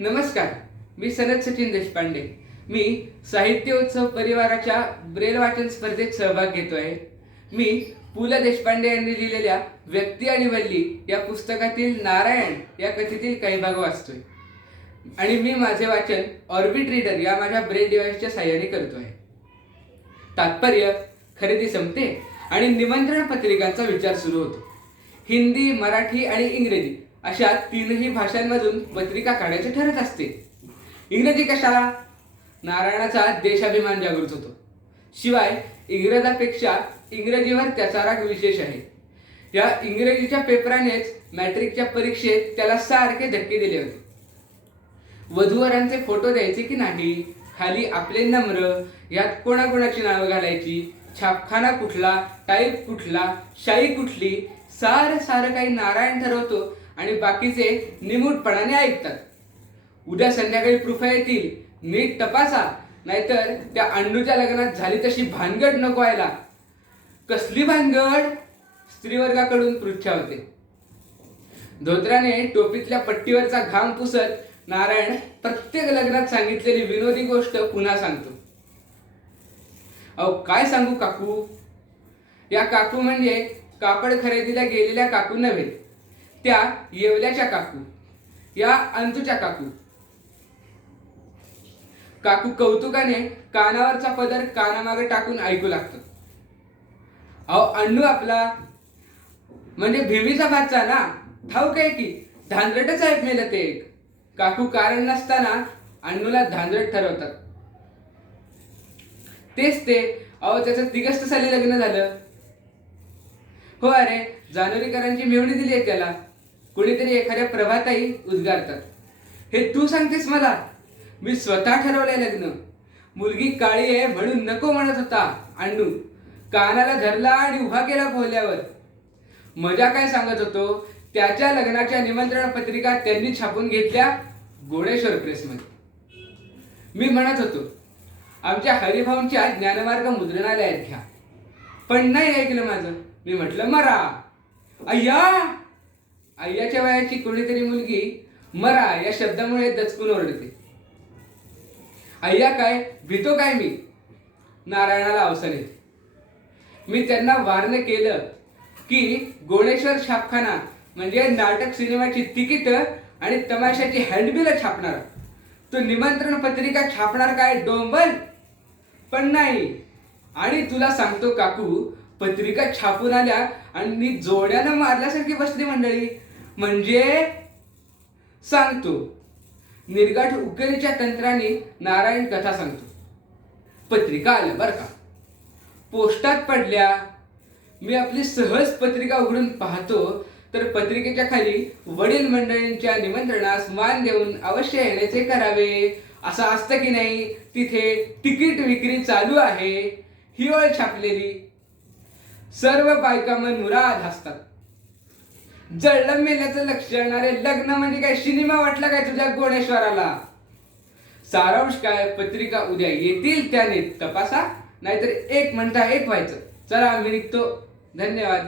नमस्कार मी सनद सचिन देशपांडे. मी साहित्य उत्सव परिवाराच्या ब्रेल वाचन स्पर्धेत सहभाग घेतोय. मी पु ल देशपांडे यांनी लिहिलेल्या व्यक्ती आणि वल्ली या पुस्तकातील नारायण या कथेतील काही भाग वाचतोय. आणि मी माझे वाचन ऑर्बिट रीडर या माझ्या ब्रेल डिव्हाइसच्या साह्याने करतोय. तात्पर्य खरेदी संपते आणि निमंत्रण पत्रिकांचा विचार सुरू होतो. हिंदी मराठी आणि इंग्रजी अशा तीनही भाषांमधून पत्रिका काढायचे ठरत असते. इंग्रजी कशाला? नारायणाचा देशाभिमान जागृत होतो. शिवाय इंग्रजापेक्षा इंग्रजीवर त्याचा राग विशेष आहे. या इंग्रजीच्या पेपरानेच मॅट्रिकच्या परीक्षेत त्याला सारखे धक्के दिले होते. वधूवरांचे फोटो द्यायचे की नाही खाली आपले नम्र यात कोणाकोणाची नावं घालायची छापखाना कुठला टाईप कुठला शाई कुठली सारं सारं काही नारायण ठरवतो आणि बाकीचे निमूटपणाने ऐकतात. उद्या संध्याकाळी प्रुफा येतील नीट तपासा नाहीतर त्या अंडूच्या लग्नात झाली तशी भानगड नको व्हायला. कसली भानगड? स्त्रीवर्गाकडून पृच्छा होते. धोत्राने टोपीतल्या पट्टीवरचा घाम पुसत नारायण प्रत्येक लग्नात सांगितलेली विनोदी गोष्ट पुन्हा सांगतो. अहो काय सांगू काकू? या काकू म्हणजे कापड खरेदीला गेलेल्या काकू नव्हे. त्या येवल्याच्या काकू या अंतूच्या काकू. काकू कौतुकाने कानावरचा पदर कानामागे टाकून ऐकू लागतो. अहो अण्णू आपला म्हणजे भिवीचा भातचा ना? ठाऊक आहे की धांदरटच ऐकलेलं ते एक. काकू कारण नसताना अण्णूला धांदरट ठरवतात. तेच ते अहो त्याचं तिगस्त साली लग्न झालं. हो अरे जानोरीकरांची मेवणी दिली आहे त्याला. कुणीतरी एखाद्या प्रभाताई उद्गारतात. हे तू सांगतेस मला? मी स्वतः ठरवलंय लग्न. मुलगी काळी आहे म्हणून नको म्हणत होता अण्णू कानाला धरला आणि उभा केला बोलल्यावर. मजा काय सांगत होतो? त्याच्या लग्नाच्या निमंत्रण पत्रिका त्यांनी छापून घेतल्या गोडेश्वर प्रेसमध्ये. मी म्हणत होतो आमच्या हरिभाऊंच्या ज्ञानमार्ग मुद्रणालयात घ्या. पण नाही ऐकलं माझं. मी म्हटलं मरा. अय्या! अय्याच्या वयाची कोणीतरी मुलगी मरा या शब्दामुळे दचकून ओरडते. अय्या काय? भीतो काय मी? नारायणाला अवसर येते. मी त्यांना वारण केलं की गोणेश्वर छापखाना म्हणजे नाटक सिनेमाची तिकीट आणि तमाशाची हँडबिल छापणार. तो निमंत्रण पत्रिका छापणार काय? डोंबल? पण नाही. आणि तुला सांगतो काकू पत्रिका छापून आल्या आणि जोड्यानं मारल्यासारखी बसली मंडळी. म्हणजे सांगतो. निर्गाठ उकेलीच्या तंत्राने नारायण कथा सांगतो. पत्रिका आल्या बरं का. पोस्टात पडल्या. मी आपली सहज पत्रिका उघडून पाहतो तर पत्रिकेच्या खाली वडील मंडळींच्या निमंत्रणास मान देऊन अवश्य येण्याचे करावे. असं असतं की नाही तिथे तिकीट विक्री चालू आहे. ही ओळ छापलेली. सर्व बायका मन मुराद हसतात. जळलं मेल्याचं लक्षण अरे लग्न म्हणजे काय? सिनेमा वाटला काय तुझ्या गोणेश्वराला? सारांश काय? पत्रिका उद्या येतील त्याने तपासा. नाहीतर एक म्हणता एक व्हायचं. चला आम्ही निघतो. धन्यवाद.